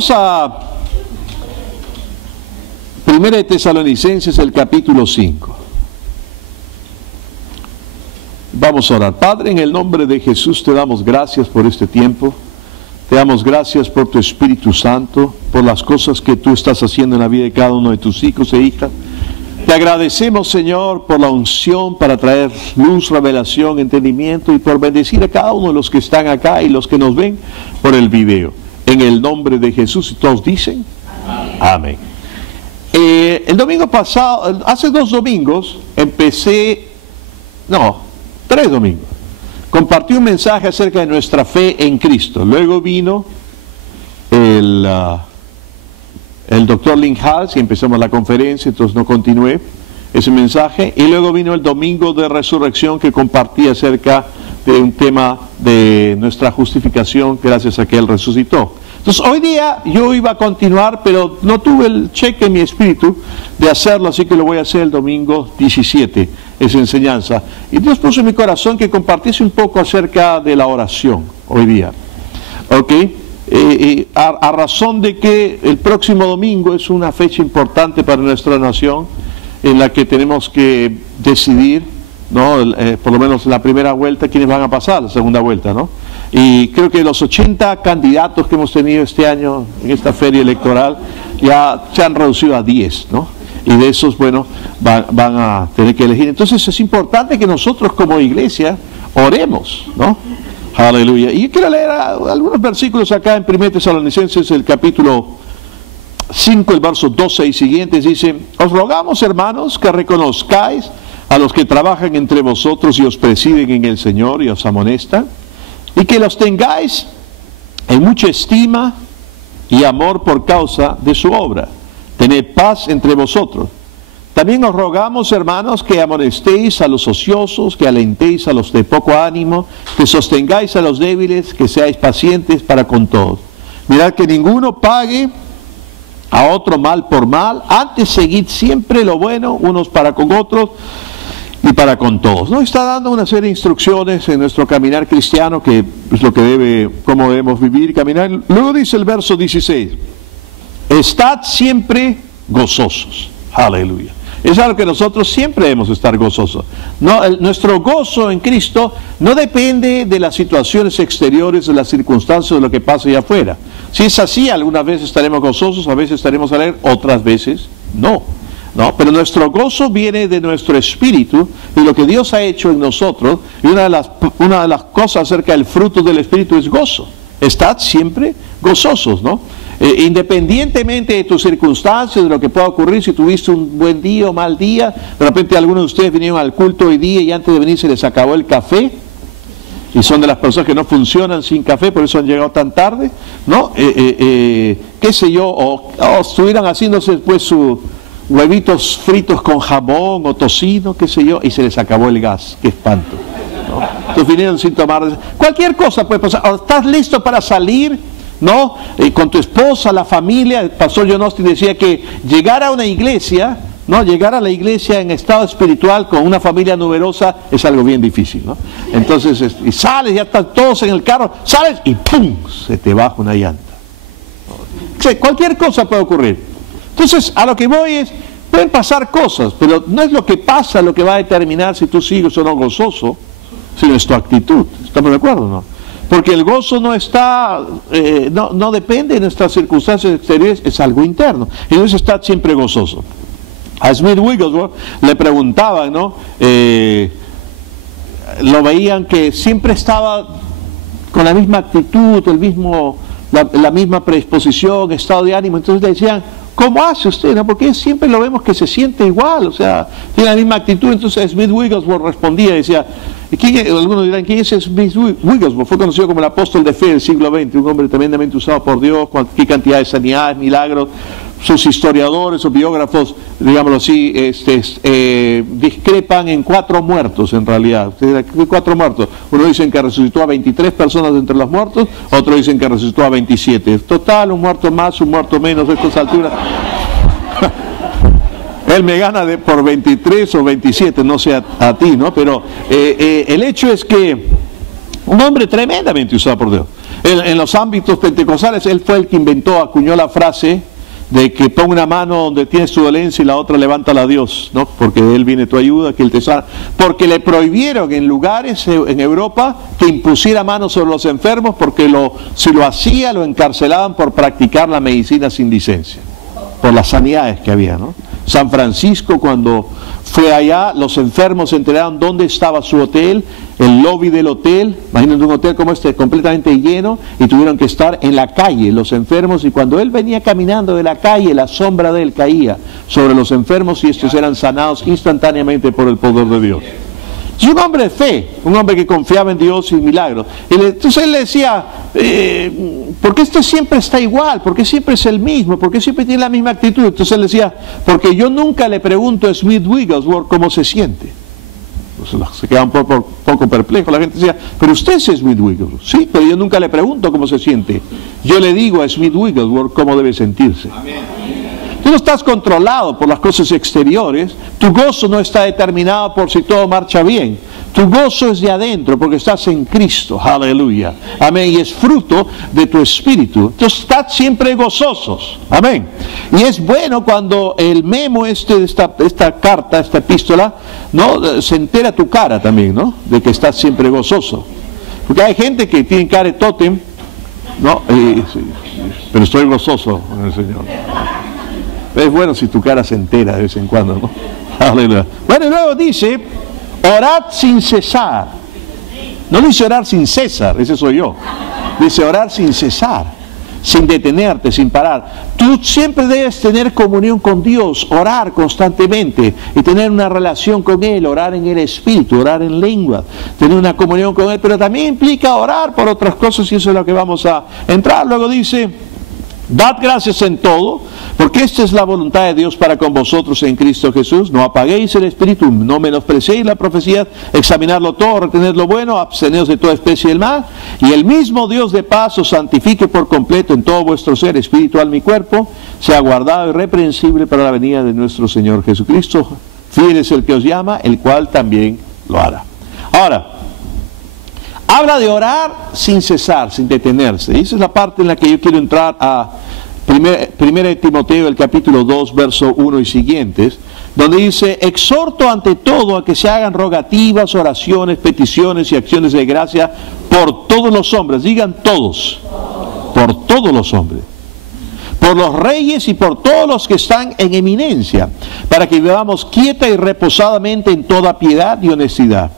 Vamos a 1 de Tesalonicenses, el capítulo 5. Vamos a orar. Padre, en el nombre de Jesús te damos gracias por este tiempo. Te damos gracias por tu Espíritu Santo, por las cosas que tú estás haciendo en la vida de cada uno de tus hijos e hijas. Te agradecemos, Señor, por la unción para traer luz, revelación, entendimiento y por bendecir a cada uno de los que están acá y los que nos ven por el video. En el nombre de Jesús, y todos dicen amén. El domingo pasado, hace 2 domingos, tres domingos, compartí un mensaje acerca de nuestra fe en Cristo. Luego vino el doctor Link Hals y empezamos la conferencia, entonces no continué ese mensaje. Y luego vino el domingo de resurrección que compartí acerca de un tema de nuestra justificación gracias a que Él resucitó. Entonces hoy día yo iba a continuar, pero no tuve el cheque en mi espíritu de hacerlo, así que lo voy a hacer el domingo 17, esa enseñanza. Y Dios puso en mi corazón que compartiese un poco acerca de la oración hoy día. ¿Ok? A razón de que el próximo domingo es una fecha importante para nuestra nación, en la que tenemos que decidir, ¿no? Por lo menos la primera vuelta, quiénes van a pasar la segunda vuelta, ¿no? Y creo que los 80 candidatos que hemos tenido este año en esta feria electoral ya se han reducido a 10, ¿no? Y de esos, bueno, van a tener que elegir. Entonces es importante que nosotros como iglesia oremos, ¿no? Aleluya. Y yo quiero leer algunos versículos acá en 1 Tesalonicenses, el capítulo 5, el verso 12 y siguientes. Dice: os rogamos, hermanos, que reconozcáis a los que trabajan entre vosotros y os presiden en el Señor y os amonestan, y que los tengáis en mucha estima y amor por causa de su obra. Tened paz entre vosotros. También os rogamos, hermanos, que amonestéis a los ociosos, que alentéis a los de poco ánimo, que sostengáis a los débiles, que seáis pacientes para con todos. Mirad que ninguno pague a otro mal por mal, antes seguid siempre lo bueno unos para con otros y para con todos. ¿No? Está dando una serie de instrucciones en nuestro caminar cristiano, que es lo que cómo debemos vivir y caminar. Luego dice el verso 16: estad siempre gozosos. Aleluya. Es algo que nosotros siempre debemos estar gozosos. Nuestro gozo en Cristo no depende de las situaciones exteriores, de las circunstancias, de lo que pasa allá afuera. Si es así, algunas veces estaremos gozosos, a veces estaremos alegres, otras veces no. Pero nuestro gozo viene de nuestro espíritu y lo que Dios ha hecho en nosotros. Y una de las cosas acerca del fruto del espíritu es gozo. Estad siempre gozosos, ¿no? Independientemente de tus circunstancias, de lo que pueda ocurrir, si tuviste un buen día o mal día, de repente algunos de ustedes vinieron al culto hoy día y antes de venir se les acabó el café, y son de las personas que no funcionan sin café, por eso han llegado tan tarde, ¿no? Qué sé yo, o estuvieran haciéndose después sus huevitos fritos con jamón o tocino, qué sé yo, y se les acabó el gas, qué espanto, ¿no? Entonces vinieron sin tomar, cualquier cosa puede pasar. O estás listo para salir, ¿no? Con tu esposa, la familia. El pastor John Austin decía que llegar a una iglesia, ¿no? Llegar a la iglesia en estado espiritual con una familia numerosa es algo bien difícil, ¿no? Entonces, y sales, ya están todos en el carro, sales y ¡pum! Se te baja una llanta. O sea, cualquier cosa puede ocurrir. Entonces, a lo que voy es, pueden pasar cosas, pero no es lo que pasa lo que va a determinar si tú sigues o no gozoso, sino es tu actitud. ¿Estamos de acuerdo o no? Porque el gozo no está, no depende de nuestras circunstancias exteriores, es algo interno. Entonces está siempre gozoso. A Smith Wigglesworth le preguntaban, ¿no? Lo veían que siempre estaba con la misma actitud, la misma predisposición, estado de ánimo. Entonces le decían: ¿cómo hace usted? ¿No? Porque siempre lo vemos que se siente igual, o sea, tiene la misma actitud. Entonces Smith Wigglesworth respondía y decía, algunos dirán, ¿quién es Smith Wigglesworth? Fue conocido como el apóstol de fe del siglo XX, un hombre tremendamente usado por Dios, qué cantidad de sanidades, milagros. Sus historiadores o biógrafos, digámoslo así, discrepan en 4 muertos en realidad. 4 muertos. Uno dicen que resucitó a 23 personas de entre los muertos, otros dicen que resucitó a 27. Total, un muerto más, un muerto menos a estas alturas. Él me gana por 23 o 27, no sé a ti, ¿no? Pero el hecho es que un hombre tremendamente usado por Dios. En los ámbitos pentecostales, él fue el que acuñó la frase de que pon una mano donde tienes tu dolencia y la otra levántala a Dios, ¿no? Porque Él viene tu ayuda, que Él te sana. Porque le prohibieron en lugares en Europa que impusiera manos sobre los enfermos, porque si lo hacía lo encarcelaban por practicar la medicina sin licencia, por las sanidades que había, ¿no? San Francisco, cuando fue allá, los enfermos se enteraron dónde estaba su hotel, el lobby del hotel, imagínense un hotel como este, completamente lleno, y tuvieron que estar en la calle, los enfermos, y cuando él venía caminando de la calle, la sombra de él caía sobre los enfermos, y estos eran sanados instantáneamente por el poder de Dios. Es un hombre de fe, un hombre que confiaba en Dios y milagros. Entonces él le decía, ¿por qué este siempre está igual? ¿Por qué siempre es el mismo? ¿Por qué siempre tiene la misma actitud? Entonces él decía, porque yo nunca le pregunto a Smith Wigglesworth cómo se siente. Entonces se queda un poco perplejo. La gente decía, pero usted es Smith Wigglesworth. Sí, pero yo nunca le pregunto cómo se siente. Yo le digo a Smith Wigglesworth cómo debe sentirse. Amén. Tú no estás controlado por las cosas exteriores, tu gozo no está determinado por si todo marcha bien, tu gozo es de adentro porque estás en Cristo, aleluya, amén, y es fruto de tu espíritu. Entonces estad siempre gozosos, amén. Y es bueno cuando el memo de esta carta, esta epístola, ¿no? Se entera tu cara también, ¿no? De que estás siempre gozoso, porque hay gente que tiene cara de tótem, ¿no? Pero estoy gozoso en el Señor. Es bueno si tu cara se entera de vez en cuando, ¿no? Aleluya. Bueno, y luego dice, orad sin cesar. No dice orar sin César, ese soy yo. Dice orar sin cesar, sin detenerte, sin parar. Tú siempre debes tener comunión con Dios, orar constantemente y tener una relación con Él, orar en el Espíritu, orar en lengua, tener una comunión con Él, pero también implica orar por otras cosas y eso es lo que vamos a entrar. Luego dice, dad gracias en todo, porque esta es la voluntad de Dios para con vosotros en Cristo Jesús. No apaguéis el espíritu, no menospreciéis la profecía, examinadlo todo, retened lo bueno, absteneos de toda especie del mal, y el mismo Dios de paz os santifique por completo en todo vuestro ser, espíritu, alma y cuerpo, sea guardado irreprensible para la venida de nuestro Señor Jesucristo. Fiel es el que os llama, el cual también lo hará. Ahora, habla de orar sin cesar, sin detenerse. Y esa es la parte en la que yo quiero entrar a Primera de Timoteo, el capítulo 2, verso 1 y siguientes, donde dice, exhorto ante todo a que se hagan rogativas, oraciones, peticiones y acciones de gracia por todos los hombres, digan todos, por todos los hombres, por los reyes y por todos los que están en eminencia, para que vivamos quieta y reposadamente en toda piedad y honestidad.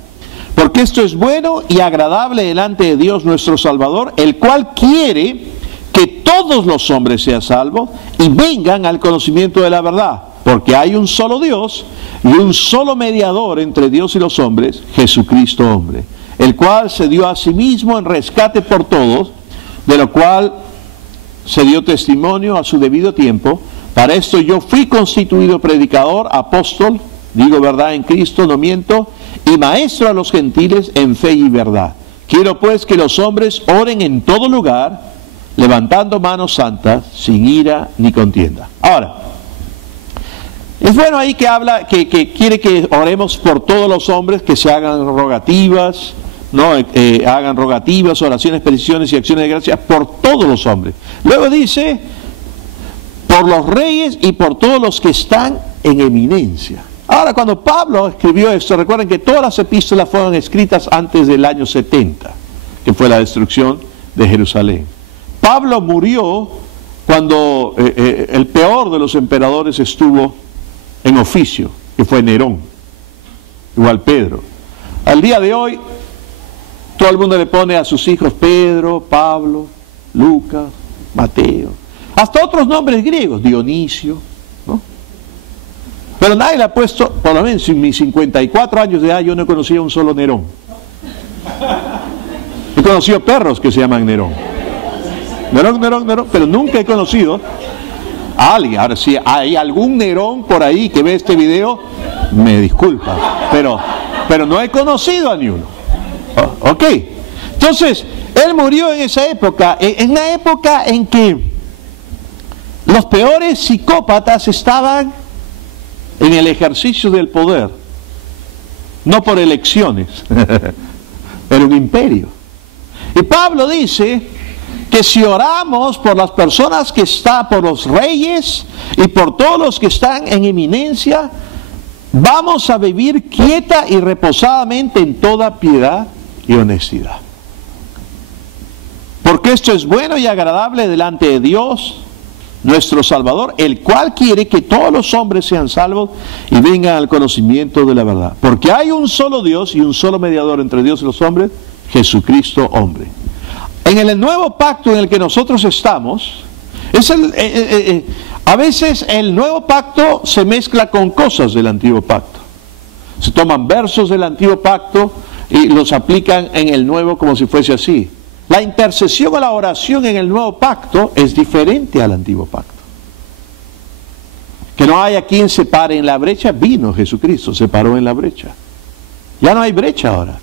Porque esto es bueno y agradable delante de Dios nuestro Salvador, el cual quiere que todos los hombres sean salvos y vengan al conocimiento de la verdad, porque hay un solo Dios y un solo mediador entre Dios y los hombres, Jesucristo hombre, el cual se dio a sí mismo en rescate por todos, de lo cual se dio testimonio a su debido tiempo. Para esto yo fui constituido predicador, apóstol, digo verdad en Cristo, no miento, y maestro a los gentiles en fe y verdad. Quiero pues que los hombres oren en todo lugar, levantando manos santas, sin ira ni contienda. Ahora, es bueno ahí que habla, que quiere que oremos por todos los hombres, que se hagan rogativas, ¿no? Hagan rogativas, oraciones, peticiones y acciones de gracia por todos los hombres. Luego dice, por los reyes y por todos los que están en eminencia. Ahora, cuando Pablo escribió esto, recuerden que todas las epístolas fueron escritas antes del año 70, que fue la destrucción de Jerusalén. Pablo murió cuando el peor de los emperadores estuvo en oficio, que fue Nerón, igual Pedro. Al día de hoy, todo el mundo le pone a sus hijos Pedro, Pablo, Lucas, Mateo, hasta otros nombres griegos, Dionisio, ¿no? Pero nadie le ha puesto, por lo menos en mis 54 años de edad, yo no he conocido a un solo Nerón. He conocido perros que se llaman Nerón. Nerón, pero nunca he conocido a alguien. Ahora, si hay algún Nerón por ahí que ve este video, me disculpa, pero no he conocido a ni uno. Ok, entonces, él murió en esa época, en una época en que los peores psicópatas estaban en el ejercicio del poder, no por elecciones, era un imperio. Y Pablo dice, que si oramos por las personas que están, por los reyes y por todos los que están en eminencia, vamos a vivir quieta y reposadamente en toda piedad y honestidad. Porque esto es bueno y agradable delante de Dios, nuestro Salvador, el cual quiere que todos los hombres sean salvos y vengan al conocimiento de la verdad. Porque hay un solo Dios y un solo mediador entre Dios y los hombres, Jesucristo hombre. En el nuevo pacto en el que nosotros estamos, a veces el nuevo pacto se mezcla con cosas del antiguo pacto. Se toman versos del antiguo pacto y los aplican en el nuevo como si fuese así. La intercesión o la oración en el nuevo pacto es diferente al antiguo pacto. Que no haya quien se pare en la brecha, vino Jesucristo, se paró en la brecha. Ya no hay brecha ahora.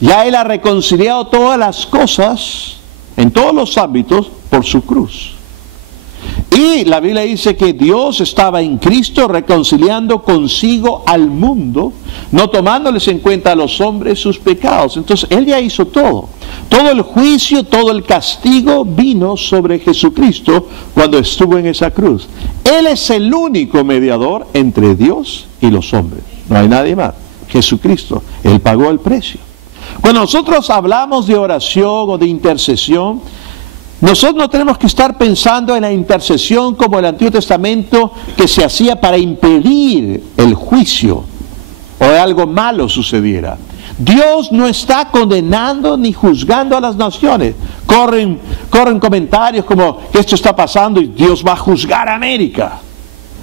Ya Él ha reconciliado todas las cosas, en todos los ámbitos, por su cruz. Y la Biblia dice que Dios estaba en Cristo reconciliando consigo al mundo, no tomándoles en cuenta a los hombres sus pecados. Entonces Él ya hizo todo. Todo el juicio, todo el castigo vino sobre Jesucristo cuando estuvo en esa cruz. Él es el único mediador entre Dios y los hombres. No hay nadie más. Jesucristo. Él pagó el precio. Cuando nosotros hablamos de oración o de intercesión, nosotros no tenemos que estar pensando en la intercesión como el Antiguo Testamento, que se hacía para impedir el juicio o algo malo sucediera. Dios no está condenando ni juzgando a las naciones. Corren comentarios como que esto está pasando y Dios va a juzgar a América.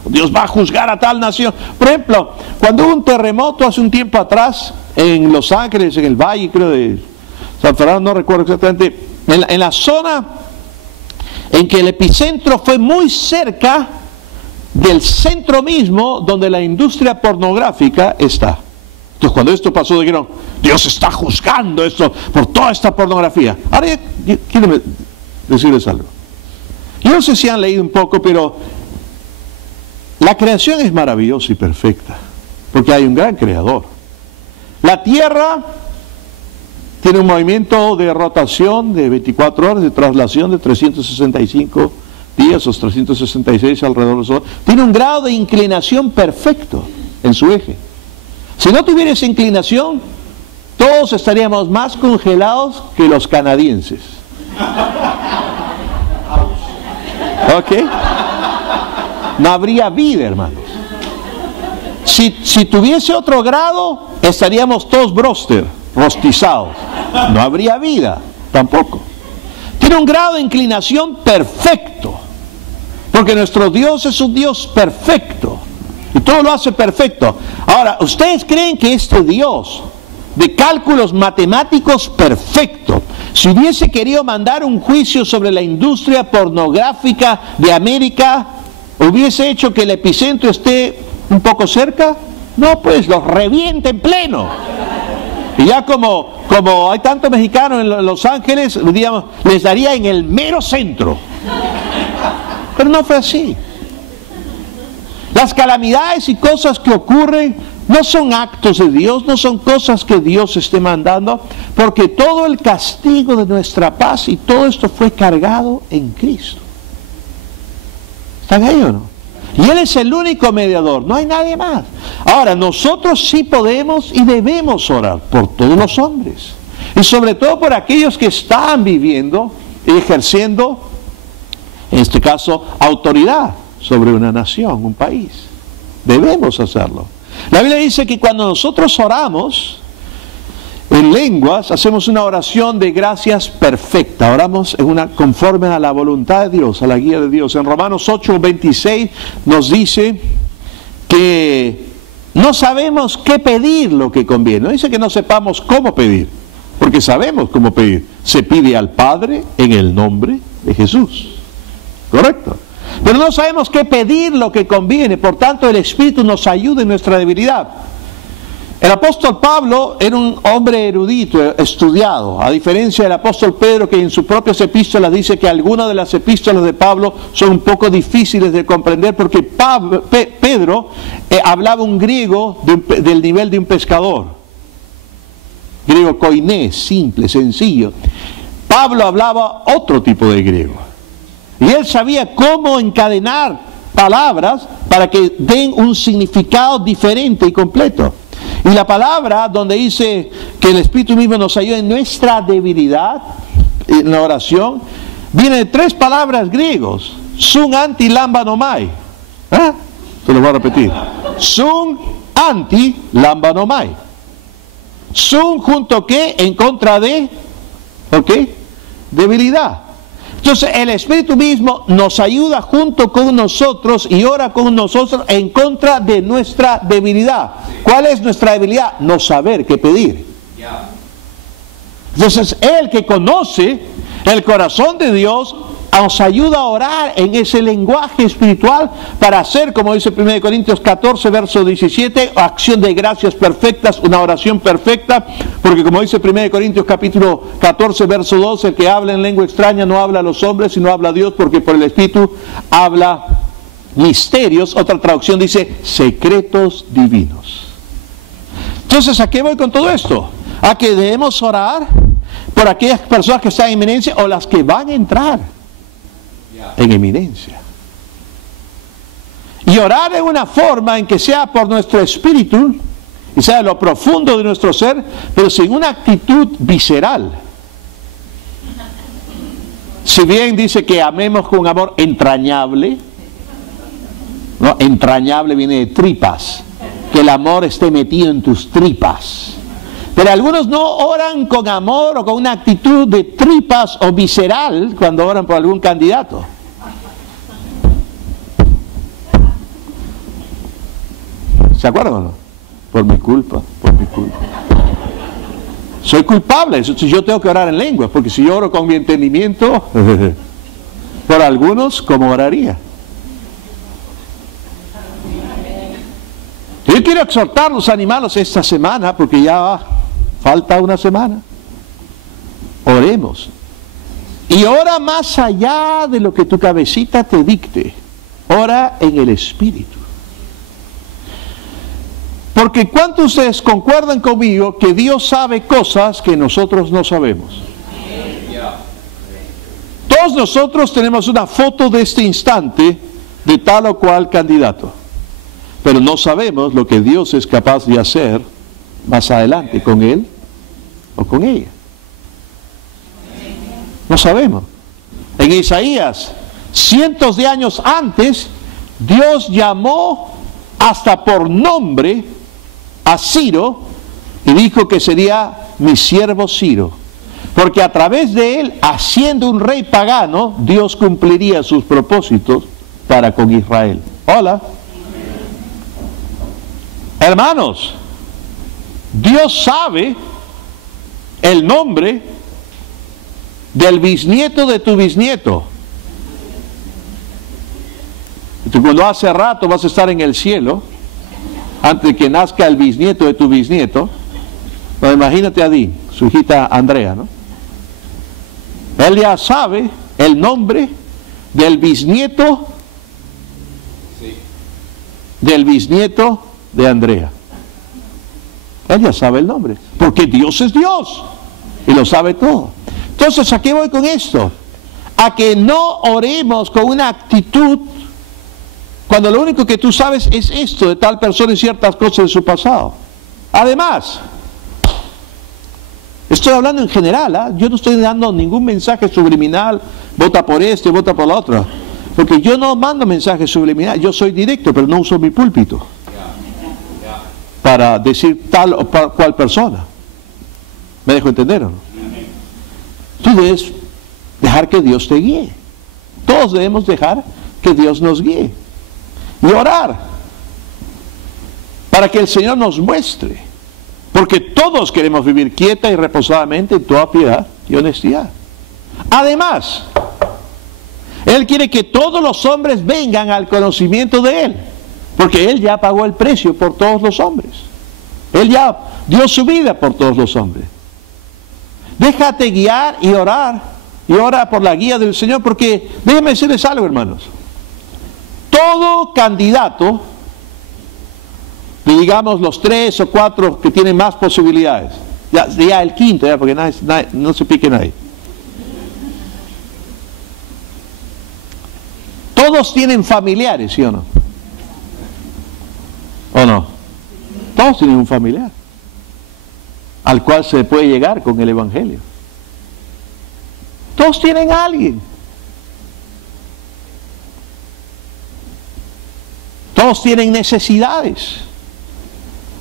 Dios va a juzgar a tal nación. Por ejemplo, cuando hubo un terremoto hace un tiempo atrás en Los Ángeles, en el valle, creo de San Fernando, no recuerdo exactamente, en la zona en que el epicentro fue muy cerca del centro mismo donde la industria pornográfica está. Entonces cuando esto pasó dijeron, Dios está juzgando esto por toda esta pornografía. Ahora quiero decirles algo. Yo no sé si han leído un poco, pero la creación es maravillosa y perfecta, porque hay un gran creador. La Tierra tiene un movimiento de rotación de 24 horas, de traslación de 365 días, o 366 alrededor del Sol. Tiene un grado de inclinación perfecto en su eje. Si no tuviera esa inclinación, todos estaríamos más congelados que los canadienses. ¿Ok? No habría vida, hermanos. Si tuviese otro grado, estaríamos todos rostizados. No habría vida, tampoco. Tiene un grado de inclinación perfecto, porque nuestro Dios es un Dios perfecto. Y todo lo hace perfecto. Ahora, ¿ustedes creen que este Dios de cálculos matemáticos perfecto, si hubiese querido mandar un juicio sobre la industria pornográfica de América, hubiese hecho que el epicentro esté un poco cerca? No, pues los revienta en pleno. Y ya como hay tantos mexicanos en Los Ángeles, digamos, les daría en el mero centro. Pero no fue así. Las calamidades y cosas que ocurren no son actos de Dios, no son cosas que Dios esté mandando, porque todo el castigo de nuestra paz y todo esto fue cargado en Cristo. ¿Están ahí o no? Y Él es el único mediador, no hay nadie más. Ahora, nosotros sí podemos y debemos orar por todos los hombres, y sobre todo por aquellos que están viviendo y ejerciendo, en este caso, autoridad sobre una nación, un país. Debemos hacerlo. La Biblia dice que cuando nosotros oramos en lenguas, hacemos una oración de gracias perfecta. Oramos conforme a la voluntad de Dios, a la guía de Dios. En Romanos 8:26 nos dice que no sabemos qué pedir lo que conviene. No dice que no sepamos cómo pedir, porque sabemos cómo pedir. Se pide al Padre en el nombre de Jesús. ¿Correcto? Pero no sabemos qué pedir lo que conviene, por tanto el Espíritu nos ayuda en nuestra debilidad. El apóstol Pablo era un hombre erudito, estudiado, a diferencia del apóstol Pedro, que en sus propias epístolas dice que algunas de las epístolas de Pablo son un poco difíciles de comprender, porque Pedro hablaba un griego del nivel de un pescador, griego koiné, simple, sencillo. Pablo hablaba otro tipo de griego. Y él sabía cómo encadenar palabras para que den un significado diferente y completo. Y la palabra donde dice que el Espíritu mismo nos ayuda en nuestra debilidad, en la oración, viene de 3 palabras griegos. Sun, anti, lamba, nomai. Se lo voy a repetir. Sun, anti, lamba, nomai. Sun junto que en contra de, ¿ok? Debilidad. Entonces el Espíritu mismo nos ayuda junto con nosotros y ora con nosotros en contra de nuestra debilidad. ¿Cuál es nuestra debilidad? No saber qué pedir. Entonces Él que conoce el corazón de Dios nos ayuda a orar en ese lenguaje espiritual para hacer, como dice 1 Corintios 14, verso 17, acción de gracias perfectas, una oración perfecta, porque como dice 1 Corintios capítulo 14, verso 12, el que habla en lengua extraña no habla a los hombres, sino habla a Dios, porque por el Espíritu habla misterios. Otra traducción dice secretos divinos. Entonces, ¿a qué voy con todo esto? A que debemos orar por aquellas personas que están en eminencia o las que van a entrar en eminencia. Y orar en una forma en que sea por nuestro espíritu y sea de lo profundo de nuestro ser, pero sin una actitud visceral. Si bien dice que amemos con amor entrañable, ¿no? Entrañable viene de tripas, que el amor esté metido en tus tripas. Pero algunos no oran con amor o con una actitud de tripas o visceral cuando oran por algún candidato. ¿Se acuerdan o no? Por mi culpa, por mi culpa. Soy culpable, entonces yo tengo que orar en lenguas, porque si yo oro con mi entendimiento, por algunos, ¿cómo oraría? Yo quiero exhortarlos, animarlos esta semana, porque ya falta una semana. Oremos. Y ora más allá de lo que tu cabecita te dicte. Ora en el Espíritu. Porque ¿cuántos de ustedes concuerdan conmigo que Dios sabe cosas que nosotros no sabemos? Todos nosotros tenemos una foto de este instante de tal o cual candidato. Pero no sabemos lo que Dios es capaz de hacer más adelante con él o con ella. No sabemos. En Isaías, cientos de años antes, Dios llamó hasta por nombre a Ciro y dijo que sería mi siervo Ciro. Porque a través de él, haciendo un rey pagano, Dios cumpliría sus propósitos para con Israel. Hola. Hermanos, Dios sabe el nombre del bisnieto de tu bisnieto. Tú cuando hace rato vas a estar en el cielo, antes de que nazca el bisnieto de tu bisnieto, pues imagínate a Di, su hijita Andrea, ¿no? Él ya sabe el nombre del bisnieto de Andrea. Él ya sabe el nombre, porque Dios es Dios y lo sabe todo. Entonces, ¿a qué voy con esto? A que no oremos con una actitud cuando lo único que tú sabes es esto de tal persona y ciertas cosas de su pasado. Además, estoy hablando en general, yo no estoy dando ningún mensaje subliminal, vota por este, vota por la otra, porque yo no mando mensajes subliminales, yo soy directo, pero no uso mi púlpito para decir tal o cual persona. ¿Me dejo entender o no? Tú debes dejar que Dios te guíe. Todos debemos dejar que Dios nos guíe. Y orar para que el Señor nos muestre. Porque todos queremos vivir quieta y reposadamente en toda piedad y honestidad. Además, Él quiere que todos los hombres vengan al conocimiento de Él. Porque Él ya pagó el precio por todos los hombres. Él ya dio su vida por todos los hombres. Déjate guiar y orar. Y ora por la guía del Señor. Porque déjenme decirles algo, hermanos. Todo candidato, digamos los 3 o 4 que tienen más posibilidades, ya el quinto, ya, porque no se pique nadie. Todos tienen familiares, ¿sí o no? ¿O no? Todos tienen un familiar al cual se puede llegar con el Evangelio. Todos tienen a alguien. Todos tienen necesidades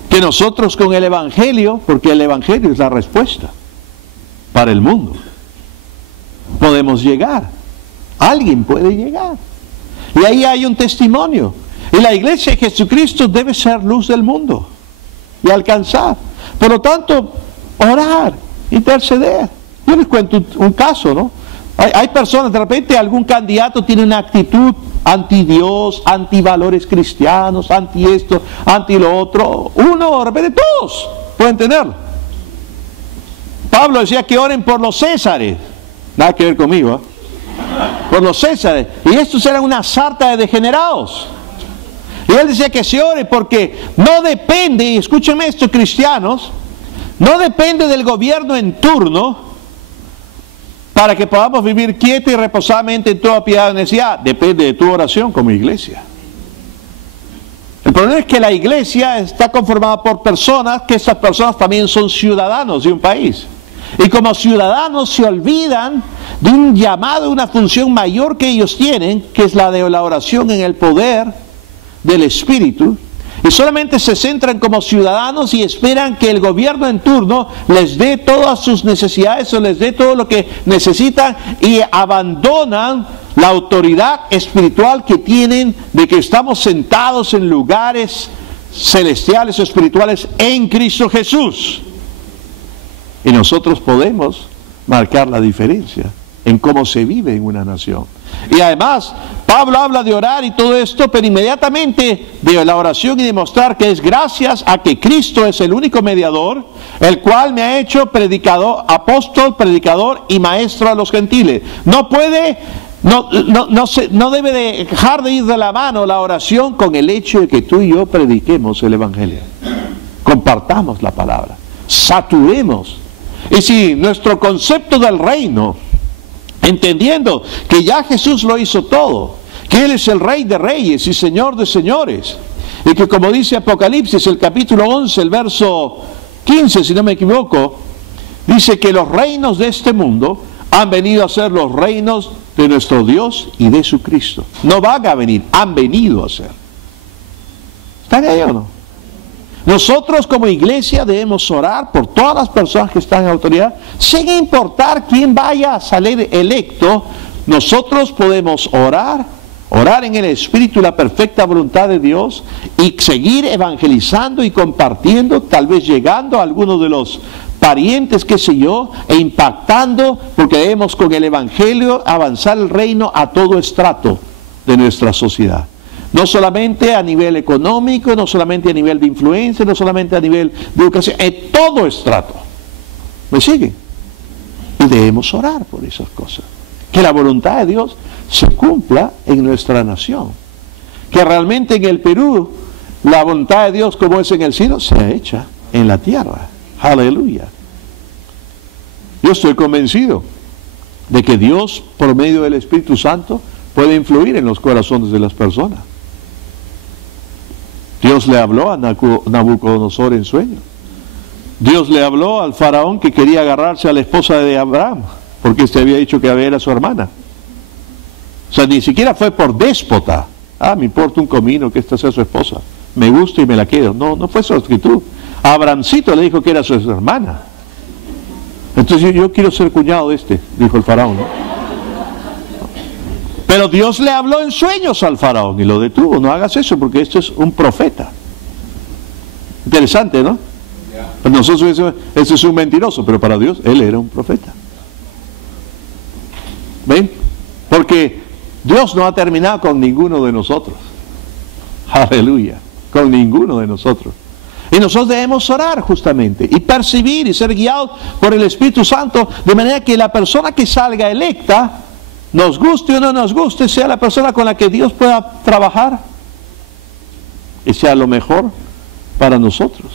que nosotros con el Evangelio, porque el Evangelio es la respuesta para el mundo, podemos llegar. Alguien puede llegar. Y ahí hay un testimonio. Y la iglesia de Jesucristo debe ser luz del mundo y alcanzar. Por lo tanto, orar, interceder. Yo les cuento un caso, ¿no? Hay personas, de repente algún candidato tiene una actitud anti Dios, anti valores cristianos, anti esto, anti lo otro. Uno, de repente todos pueden tenerlo. Pablo decía que oren por los Césares. Nada que ver conmigo, ¿eh? Por los Césares. Y estos eran una sarta de degenerados. Y él decía que se ore porque no depende, y escúchenme esto, cristianos, no depende del gobierno en turno para que podamos vivir quietos y reposadamente en toda piedad y necesidad. Depende de tu oración como iglesia. El problema es que la iglesia está conformada por personas, que esas personas también son ciudadanos de un país. Y como ciudadanos se olvidan de un llamado, una función mayor que ellos tienen, que es la de la oración en el poder del Espíritu, y solamente se centran como ciudadanos y esperan que el gobierno en turno les dé todas sus necesidades o les dé todo lo que necesitan, y abandonan la autoridad espiritual que tienen de que estamos sentados en lugares celestiales o espirituales en Cristo Jesús. Y nosotros podemos marcar la diferencia en cómo se vive en una nación. Y además, Pablo habla de orar y todo esto, pero inmediatamente de la oración y demostrar que es gracias a que Cristo es el único mediador, el cual me ha hecho predicador, apóstol, predicador y maestro a los gentiles. No debe dejar de ir de la mano la oración con el hecho de que tú y yo prediquemos el Evangelio. Compartamos la palabra, saturemos. Y si nuestro concepto del reino, entendiendo que ya Jesús lo hizo todo, que Él es el Rey de Reyes y Señor de Señores, y que como dice Apocalipsis, el capítulo 11, el verso 15, si no me equivoco, dice que los reinos de este mundo han venido a ser los reinos de nuestro Dios y de su Cristo. No van a venir, han venido a ser. ¿Están ahí o no? Nosotros como iglesia debemos orar por todas las personas que están en autoridad, sin importar quién vaya a salir electo. Nosotros podemos orar en el Espíritu y la perfecta voluntad de Dios, y seguir evangelizando y compartiendo, tal vez llegando a algunos de los parientes, qué sé yo, e impactando, porque debemos con el Evangelio avanzar el reino a todo estrato de nuestra sociedad. No solamente a nivel económico, no solamente a nivel de influencia, no solamente a nivel de educación, en todo estrato. ¿Me siguen? Y debemos orar por esas cosas. Que la voluntad de Dios se cumpla en nuestra nación. Que realmente en el Perú la voluntad de Dios, como es en el cielo, sea hecha en la tierra. Aleluya. Yo estoy convencido de que Dios, por medio del Espíritu Santo, puede influir en los corazones de las personas. Dios le habló a Nabucodonosor en sueño. Dios le habló al faraón que quería agarrarse a la esposa de Abraham, porque éste había dicho que era su hermana. O sea, ni siquiera fue por déspota. Me importa un comino que esta sea su esposa. Me gusta y me la quedo. No fue su actitud. A Abrahamcito le dijo que era su hermana. Entonces yo quiero ser cuñado de este, dijo el faraón, ¿no? Pero Dios le habló en sueños al faraón y lo detuvo. No hagas eso porque esto es un profeta. Interesante, ¿no? Para nosotros ese es un mentiroso, pero para Dios él era un profeta. ¿Ven? Porque Dios no ha terminado con ninguno de nosotros. Aleluya. Con ninguno de nosotros. Y nosotros debemos orar justamente y percibir y ser guiados por el Espíritu Santo, de manera que la persona que salga electa, nos guste o no nos guste, sea la persona con la que Dios pueda trabajar y sea lo mejor para nosotros.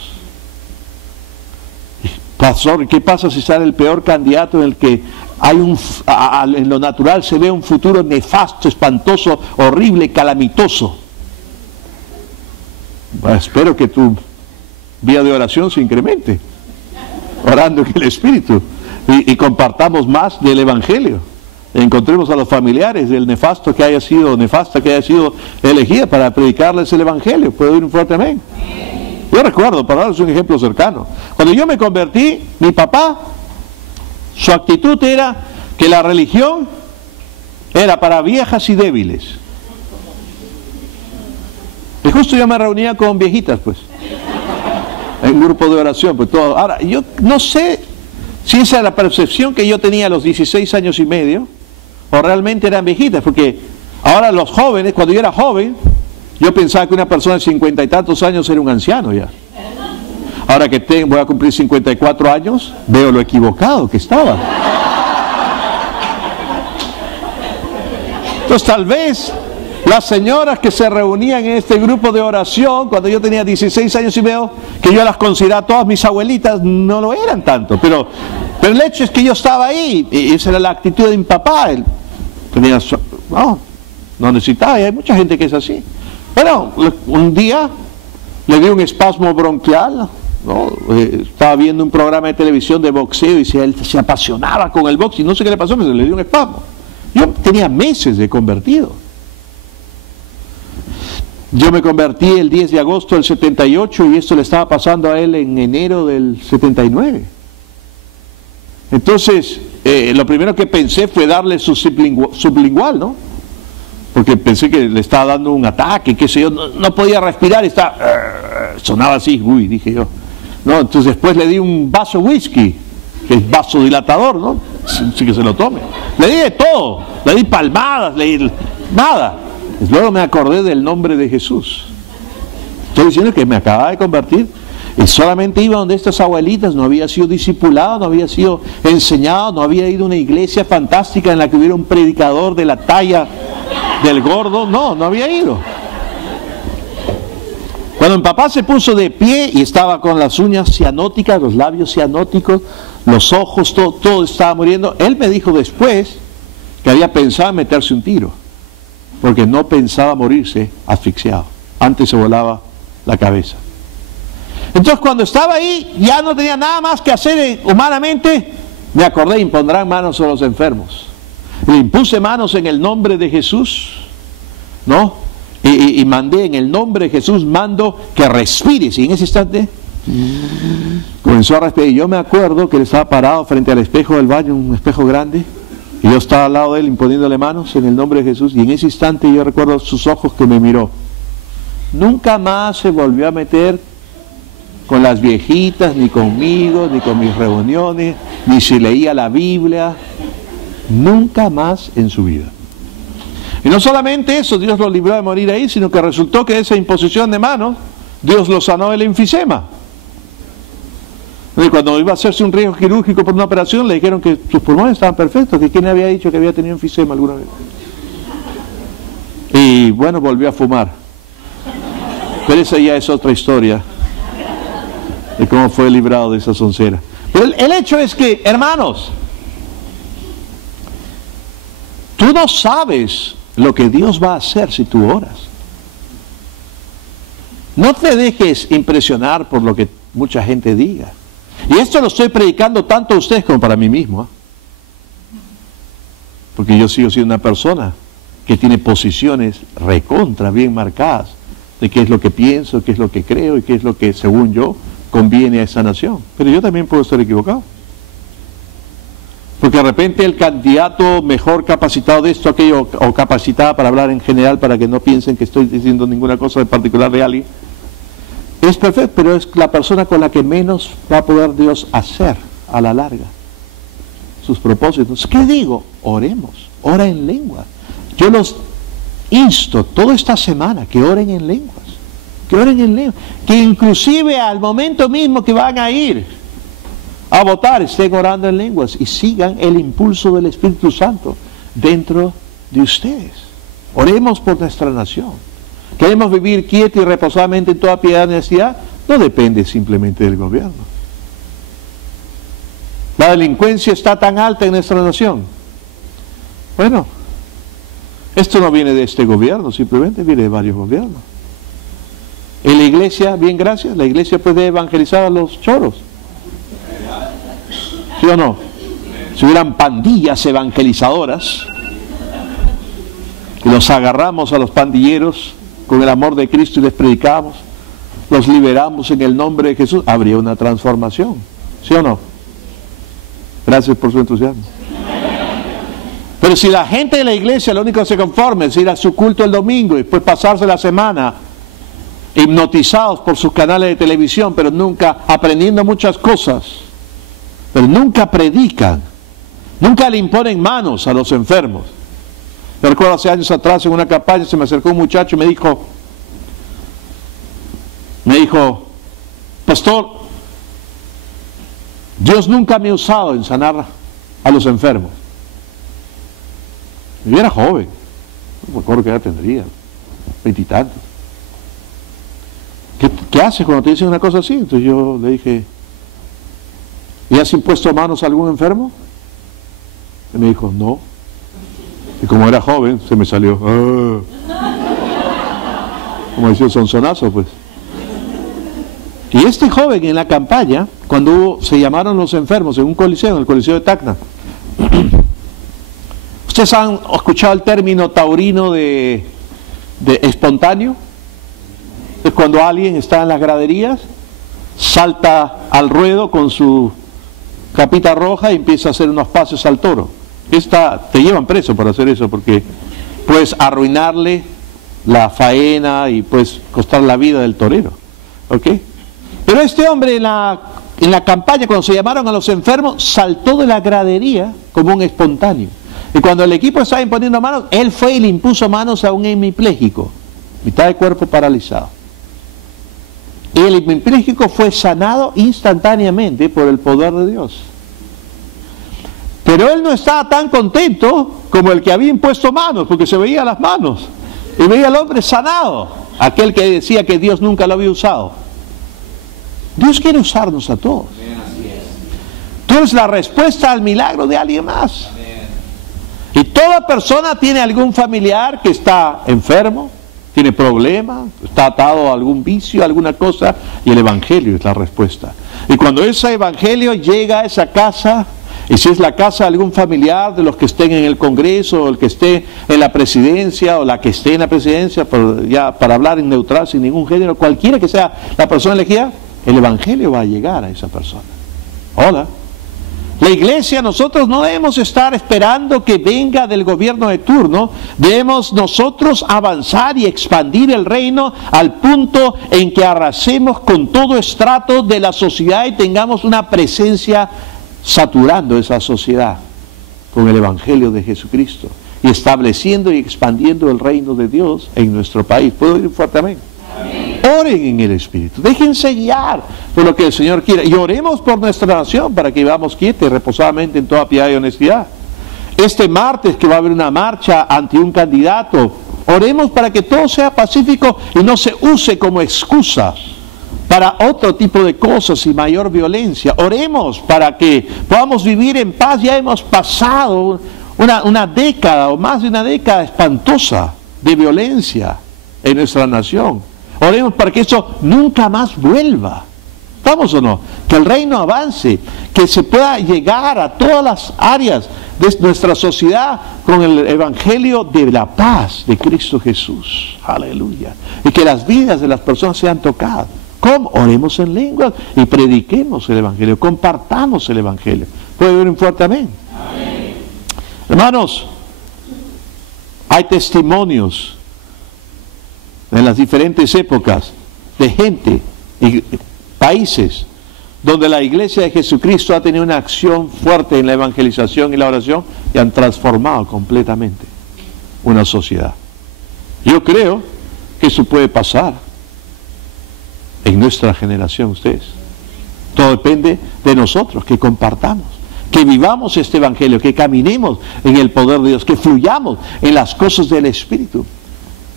Pastor, ¿qué pasa si sale el peor candidato en el que en lo natural se ve un futuro nefasto, espantoso, horrible, calamitoso. Bueno, espero que tu vida de oración se incremente, orando en el Espíritu, y compartamos más del Evangelio. Encontremos a los familiares del nefasta que haya sido elegida para predicarles el Evangelio. ¿Puedo oír un fuerte amén? Yo recuerdo, para darles un ejemplo cercano, cuando yo me convertí, mi papá, su actitud era que la religión era para viejas y débiles. Y justo yo me reunía con viejitas, pues, en un grupo de oración, pues todo. Ahora, yo no sé si esa es la percepción que yo tenía a los 16 años y medio, o realmente eran viejitas, porque ahora los jóvenes, cuando yo era joven, yo pensaba que una persona de 50 y tantos años era un anciano ya. Ahora que voy a cumplir 54 años, veo lo equivocado que estaba. Entonces tal vez las señoras que se reunían en este grupo de oración, cuando yo tenía 16 años y veo que yo las consideraba todas mis abuelitas, no lo eran tanto, pero el hecho es que yo estaba ahí, y esa era la actitud de mi papá. Él tenía, no necesitaba, y hay mucha gente que es así. Bueno, un día le dio un espasmo bronquial, ¿no? Estaba viendo un programa de televisión de boxeo y él se apasionaba con el boxeo, y no sé qué le pasó, pero le dio un espasmo. Yo tenía meses de convertido. Yo me convertí el 10 de agosto del 78 y esto le estaba pasando a él en enero del 79. Entonces, lo primero que pensé fue darle su sublingual, ¿no? Porque pensé que le estaba dando un ataque, qué sé yo, no podía respirar, sonaba así, uy, dije yo. No, entonces después le di un vaso de whisky, que es vasodilatador, ¿no? Sí que se lo tome. Le di de todo, le di palmadas, nada. Luego me acordé del nombre de Jesús. Estoy diciendo que me acababa de convertir y solamente iba donde estas abuelitas, no había sido discipulado, no había sido enseñado, no había ido a una iglesia fantástica en la que hubiera un predicador de la talla del gordo, no había ido. Cuando mi papá se puso de pie y estaba con las uñas cianóticas, los labios cianóticos, los ojos, todo estaba muriendo, él me dijo después que había pensado en meterse un tiro, porque no pensaba morirse asfixiado, antes se volaba la cabeza. Entonces cuando estaba ahí, ya no tenía nada más que hacer humanamente, me acordé, impondrán manos a los enfermos. Le impuse manos en el nombre de Jesús, ¿no? Y mandé en el nombre de Jesús, mando que respires. Y en ese instante comenzó a respirar. Y yo me acuerdo que él estaba parado frente al espejo del baño, un espejo grande, y yo estaba al lado de él imponiéndole manos en el nombre de Jesús. Y en ese instante yo recuerdo sus ojos que me miró. Nunca más se volvió a meter con las viejitas, ni conmigo, ni con mis reuniones, ni si leía la Biblia. Nunca más en su vida. Y no solamente eso, Dios lo libró de morir ahí, sino que resultó que de esa imposición de manos, Dios lo sanó del enfisema. Y cuando iba a hacerse un riesgo quirúrgico por una operación, le dijeron que sus pulmones estaban perfectos, que quién había dicho que había tenido enfisema alguna vez. Y bueno, volvió a fumar. Pero esa ya es otra historia de cómo fue librado de esa soncera. Pero el hecho es que, hermanos, tú no sabes lo que Dios va a hacer si tú oras. No te dejes impresionar por lo que mucha gente diga. Y esto lo estoy predicando tanto a ustedes como para mí mismo, ¿eh? Porque yo sigo siendo una persona que tiene posiciones recontra bien marcadas de qué es lo que pienso, qué es lo que creo y qué es lo que, según yo, conviene a esa nación. Pero yo también puedo estar equivocado. Porque de repente el candidato mejor capacitado de esto, aquello, o capacitada para hablar en general, para que no piensen que estoy diciendo ninguna cosa de particular de alguien, es perfecto, pero es la persona con la que menos va a poder Dios hacer a la larga sus propósitos. ¿Qué digo? Oremos, ora en lenguas. Yo los insto toda esta semana que oren en lenguas, que inclusive al momento mismo que van a ir a votar, estén orando en lenguas y sigan el impulso del Espíritu Santo dentro de ustedes. Oremos por nuestra nación. Queremos vivir quieto y reposadamente en toda piedad y honestidad. No depende simplemente del gobierno. La delincuencia está tan alta en nuestra nación. Bueno, esto no viene de este gobierno, simplemente viene de varios gobiernos. En la iglesia, bien gracias, la iglesia puede evangelizar a los choros. ¿Sí o no? Si hubieran pandillas evangelizadoras, y los agarramos a los pandilleros con el amor de Cristo y les predicamos, los liberamos en el nombre de Jesús, habría una transformación. ¿Sí o no? Gracias por su entusiasmo. Pero si la gente de la iglesia lo único que se conforma es ir a su culto el domingo y después pasarse la semana hipnotizados por sus canales de televisión, pero nunca aprendiendo muchas cosas, pero nunca predican, nunca le imponen manos a los enfermos. Yo recuerdo hace años atrás en una campaña se me acercó un muchacho y me dijo, pastor, Dios nunca me ha usado en sanar a los enfermos. Yo era joven, no me acuerdo que edad tendría, 20 y tantos. ¿Qué haces cuando te dicen una cosa así? Entonces yo le dije, ¿y has impuesto manos a algún enfermo? Y me dijo, no. Y como era joven, se me salió, como decía el sonsonazo, pues. Y este joven en la campaña, cuando se llamaron los enfermos en un coliseo, en el Coliseo de Tacna, ¿ustedes han escuchado el término taurino de espontáneo? Es cuando alguien está en las graderías, salta al ruedo con su capita roja y empieza a hacer unos pases al toro. Te llevan preso por hacer eso, porque puedes arruinarle la faena y puedes costar la vida del torero. ¿Ok? Pero este hombre en la campaña, cuando se llamaron a los enfermos, saltó de la gradería como un espontáneo. Y cuando el equipo estaba imponiendo manos, él fue y le impuso manos a un hemipléjico, mitad de cuerpo paralizado. Y el hemipléjico fue sanado instantáneamente por el poder de Dios. Pero él no estaba tan contento como el que había impuesto manos, porque se veía las manos. Y veía al hombre sanado, aquel que decía que Dios nunca lo había usado. Dios quiere usarnos a todos. Tú eres la respuesta al milagro de alguien más. Y toda persona tiene algún familiar que está enfermo, tiene problemas, está atado a algún vicio, a alguna cosa, y el Evangelio es la respuesta. Y cuando ese Evangelio llega a esa casa, y si es la casa de algún familiar de los que estén en el Congreso, o el que esté en la presidencia, o la que esté en la presidencia, ya para hablar en neutral, sin ningún género, cualquiera que sea la persona elegida, el Evangelio va a llegar a esa persona. Hola. La iglesia, nosotros no debemos estar esperando que venga del gobierno de turno, debemos nosotros avanzar y expandir el reino al punto en que arrasemos con todo estrato de la sociedad y tengamos una presencia saturando esa sociedad con el Evangelio de Jesucristo y estableciendo y expandiendo el reino de Dios en nuestro país. ¿Puedo ir fuerte amén? Oren en el Espíritu, déjense guiar por lo que el Señor quiere y oremos por nuestra nación para que vivamos quieta y reposadamente en toda piedad y honestidad. Este martes que va a haber una marcha ante un candidato, oremos para que todo sea pacífico y no se use como excusa para otro tipo de cosas y mayor violencia. Oremos para que podamos vivir en paz. Ya hemos pasado una década o más de una década espantosa de violencia en nuestra nación. Oremos para que eso nunca más vuelva. ¿Estamos o no? Que el reino avance, que se pueda llegar a todas las áreas de nuestra sociedad con el Evangelio de la paz de Cristo Jesús. Aleluya. Y que las vidas de las personas sean tocadas. ¿Cómo? Oremos en lenguas y prediquemos el Evangelio, compartamos el Evangelio. ¿Puede ver un fuerte amén? Amén. Hermanos, hay testimonios en las diferentes épocas de gente y países donde la iglesia de Jesucristo ha tenido una acción fuerte en la evangelización y la oración y han transformado completamente una sociedad. Yo creo que eso puede pasar en nuestra generación, ustedes. Todo depende de nosotros, que compartamos, que vivamos este evangelio, que caminemos en el poder de Dios, que fluyamos en las cosas del Espíritu.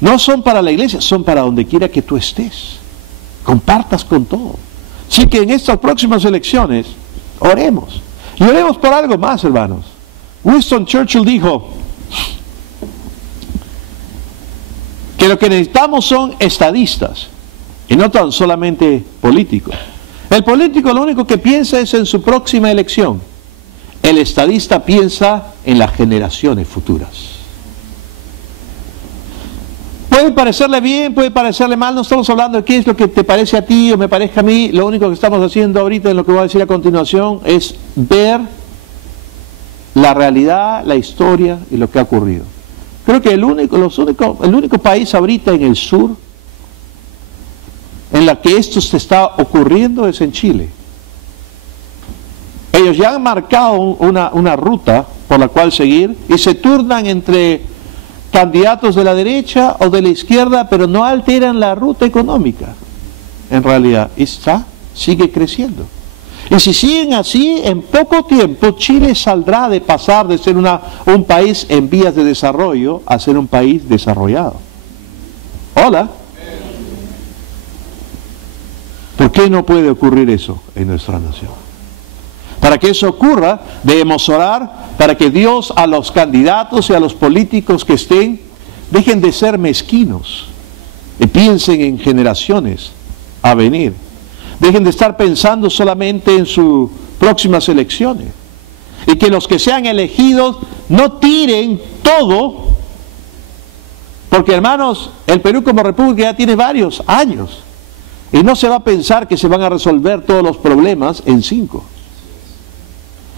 No son para la iglesia, son para donde quiera que tú estés. Compartas con todo. Así que en estas próximas elecciones, oremos Y oremos por algo más, hermanos. Winston Churchill dijo que lo que necesitamos son estadistas y no tan solamente políticos. El político lo único que piensa es en su próxima elección. El estadista piensa en las generaciones futuras. Puede parecerle bien, puede parecerle mal, no estamos hablando de qué es lo que te parece a ti o me parezca a mí. Lo único que estamos haciendo ahorita en lo que voy a decir a continuación es ver la realidad, la historia y lo que ha ocurrido. Creo que el único país ahorita en el sur en la que esto se está ocurriendo es en Chile. Ellos ya han marcado una ruta por la cual seguir y se turnan entre candidatos de la derecha o de la izquierda, pero no alteran la ruta económica. En realidad, sigue creciendo. Y si siguen así, en poco tiempo Chile saldrá de pasar de ser un país en vías de desarrollo a ser un país desarrollado. Hola. ¿Por qué no puede ocurrir eso en nuestra nación? Para que eso ocurra, debemos orar para que Dios a los candidatos y a los políticos que estén, dejen de ser mezquinos y piensen en generaciones a venir. Dejen de estar pensando solamente en sus próximas elecciones. Y que los que sean elegidos no tiren todo, porque hermanos, el Perú como república ya tiene varios años. Y no se va a pensar que se van a resolver todos los problemas en 5.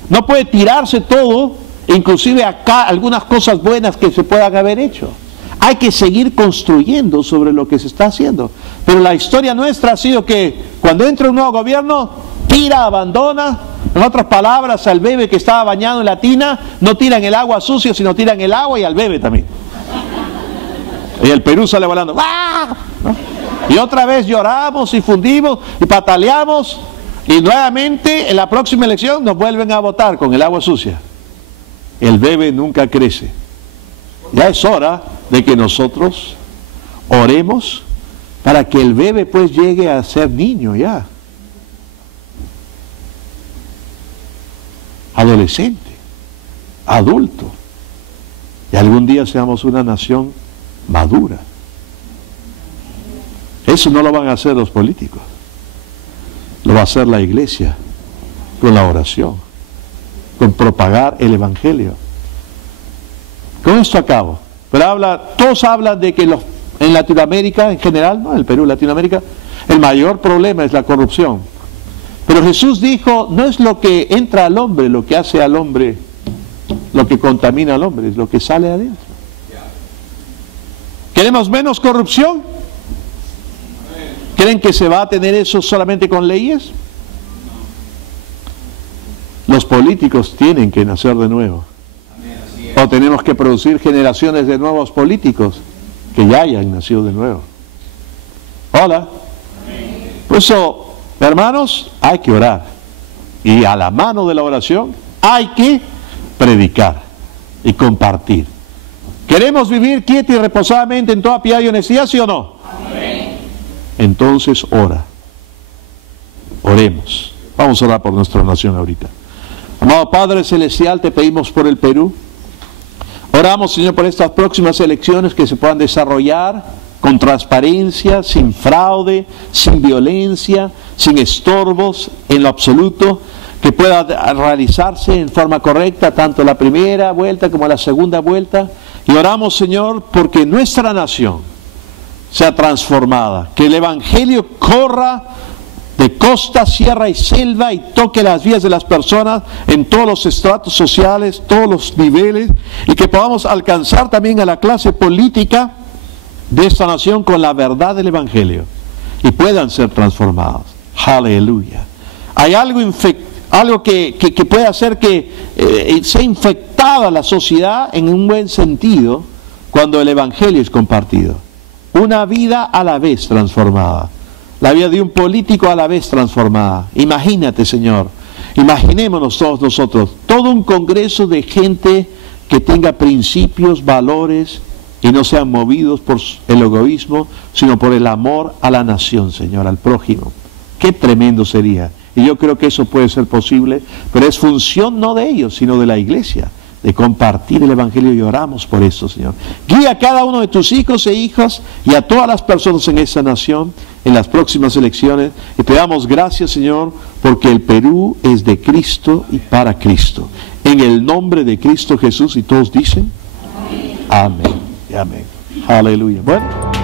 No puede tirarse todo, inclusive acá algunas cosas buenas que se puedan haber hecho. Hay que seguir construyendo sobre lo que se está haciendo. Pero la historia nuestra ha sido que cuando entra un nuevo gobierno, tira, abandona. En otras palabras, al bebé que estaba bañado en la tina, no tiran el agua sucia, sino tiran el agua y al bebé también. Y el Perú sale volando. ¡Ah! ¿No? Y otra vez lloramos y fundimos y pataleamos y nuevamente en la próxima elección nos vuelven a votar con el agua sucia. El bebé nunca crece. Ya es hora de que nosotros oremos para que el bebé pues llegue a ser niño ya. Adolescente, adulto. Y algún día seamos una nación madura. Eso no lo van a hacer los políticos, lo va a hacer la iglesia, con la oración, con propagar el evangelio. Con esto acabo. Pero todos hablan de que en Latinoamérica en general, no en el Perú, Latinoamérica, el mayor problema es la corrupción. Pero Jesús dijo, no es lo que entra al hombre, lo que hace al hombre, lo que contamina al hombre, es lo que sale adentro. ¿Queremos menos corrupción? ¿Creen que se va a tener eso solamente con leyes? Los políticos tienen que nacer de nuevo. O tenemos que producir generaciones de nuevos políticos que ya hayan nacido de nuevo. Hola. Por eso, hermanos, hay que orar. Y a la mano de la oración hay que predicar y compartir. ¿Queremos vivir quietos y reposadamente en toda piedad y honestidad, sí o no? Amén. Entonces ora. Oremos. Vamos a orar por nuestra nación ahorita. Amado Padre Celestial, te pedimos por el Perú. Oramos, Señor, por estas próximas elecciones que se puedan desarrollar con transparencia, sin fraude, sin violencia, sin estorbos en lo absoluto, que pueda realizarse en forma correcta tanto la primera vuelta como la segunda vuelta. Y oramos, Señor, porque nuestra nación sea transformada, que el Evangelio corra de costa, sierra y selva y toque las vidas de las personas en todos los estratos sociales, todos los niveles, y que podamos alcanzar también a la clase política de esta nación con la verdad del Evangelio y puedan ser transformados. Aleluya. Hay algo que puede hacer que sea infectada la sociedad en un buen sentido cuando el Evangelio es compartido. Una vida a la vez transformada. La vida de un político a la vez transformada. Imagínate, Señor. Imaginémonos todos nosotros. Todo un congreso de gente que tenga principios, valores y no sean movidos por el egoísmo, sino por el amor a la nación, Señor, al prójimo. Qué tremendo sería. Y yo creo que eso puede ser posible, pero es función no de ellos, sino de la iglesia, de compartir el Evangelio, y oramos por eso, Señor. Guía a cada uno de tus hijos e hijas y a todas las personas en esta nación en las próximas elecciones. Y te damos gracias, Señor, porque el Perú es de Cristo y para Cristo. En el nombre de Cristo Jesús, y todos dicen amén y amén. Aleluya. Bueno.